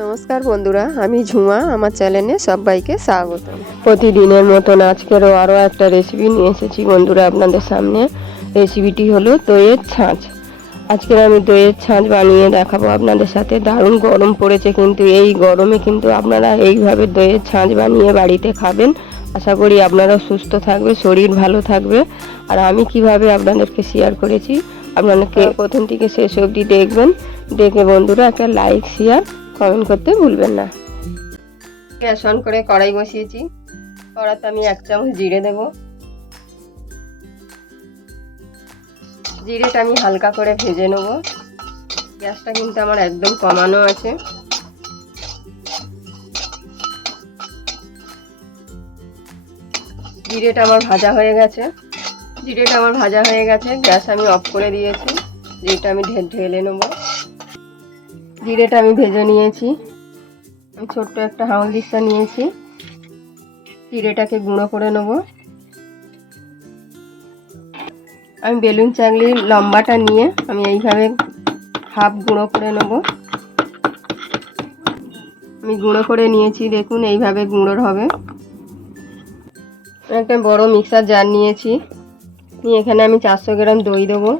নমস্কার বন্ধুরা, আমি ঝুমা। আমার চ্যানেলে সবাইকে স্বাগত। প্রতিদিনের মতন আজকেরও আরও একটা রেসিপি নিয়ে এসেছি বন্ধুরা আপনাদের সামনে। রেসিপিটি হলো দইয়ের ছাঁচ। আজকের আমি দইয়ের ছাঁচ বানিয়ে দেখাবো আপনাদের সাথে। দারুণ গরম পড়েছে, কিন্তু এই গরমে কিন্তু আপনারা এইভাবে দইয়ের ছাঁচ বানিয়ে বাড়িতে খাবেন। আশা করি আপনারা সুস্থ থাকবে, শরীর ভালো থাকবে। আর আমি কিভাবে আপনাদেরকে শেয়ার করেছি, আপনাদেরকে প্রথম থেকে শেষ অবধি দেখবেন। দেখে বন্ধুরা একটা লাইক, শেয়ার, কমেন্ট করতে ভুলবেন না। গ্যাস অন করে কড়াই বসিয়েছি। কড়াতে আমি 1 চামচ জিরে দেব। জিরেটা আমি হালকা করে ভেজে নেব। গ্যাসটা কিন্তু আমার একদম কমানো আছে। জিরেটা আমার ভাজা হয়ে গেছে। গ্যাস আমি অফ করে দিয়েছি। জিরেটা আমি ঢেলে নেব। জিরেটা আমি ভেজে নিয়েছি। আমি ছোট্ট একটা হামাল দিস্তা নিয়েছি। জিরেটাকে গুঁড়ো করে নেব। আমি বেলুন চাকলির লম্বাটা নিয়ে আমি এইভাবে হাফ গুঁড়ো করে নেব। আমি গুঁড়ো করে নিয়েছি, দেখুন এইভাবে গুঁড়োর হবে। একটা বড় মিক্সার জার নিয়েছি। নিয়ে এখানে আমি 400 গ্রাম দই দেবো।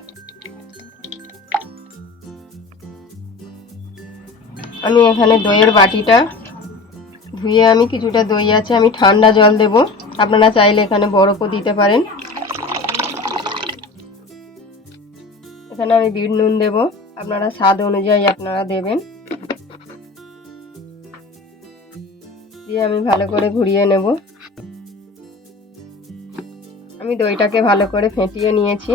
আমি এখানে দইয়ের বাটিটা ধুয়ে আমি কিছুটা দই আছে, আমি ঠান্ডা জল দেব। আপনারা চাইলে এখানে বরফও দিতে পারেন। এখানে আমি বিট নুন দেব, আপনারা স্বাদ অনুযায়ী আপনারা দেবেন। দিয়ে আমি ভালো করে ঘুরিয়ে নেব। আমি দইটাকে ভালো করে ফেটিয়ে নিয়েছি।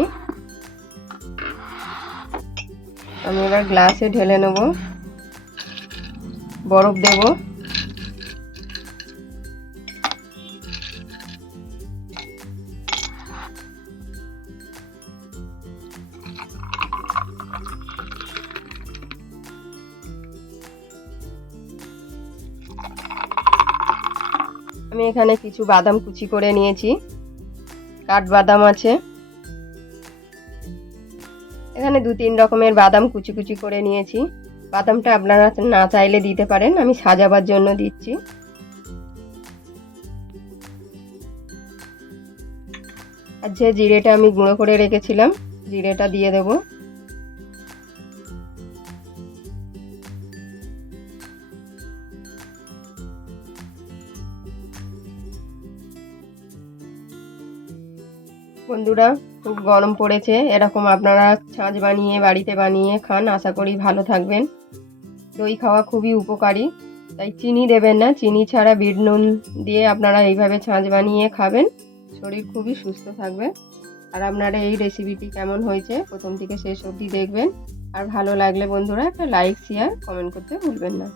আমি এবার গ্লাসে ঢেলে নেব। বরফ দেব। আমি এখানে কিছু বাদাম কুচি করে নিয়েছি। কাঠবাদাম আছে এখানে 2-3 রকমের বাদাম কুচি কুচি করে নিয়েছি। বাদামটা আপনারা না চাইলে দিতে পারেন, আমি সাজাবার জন্য দিচ্ছি। আর যে জিরেটা আমি গুঁড়ো করে রেখেছিলাম, জিরেটা দিয়ে দেব। বন্ধুরা, খুব গরম পড়েছে, এরকম আপনারা ছাঁচ বানিয়ে বাড়িতে বানিয়ে খান। আশা করি ভালো থাকবেন। দই খাওয়া খুবই উপকারী, তাই চিনি দেবেন না। চিনি ছাড়া বিট নুন দিয়ে আপনারা এইভাবে ছাঁচ বানিয়ে খাবেন, শরীর খুবই সুস্থ থাকবে। আর আপনারা এই রেসিপিটি কেমন হয়েছে প্রথম থেকে শেষ অবধি দেখবেন। আর ভালো লাগলে বন্ধুরা একটা লাইক, শেয়ার, কমেন্ট করতে ভুলবেন না।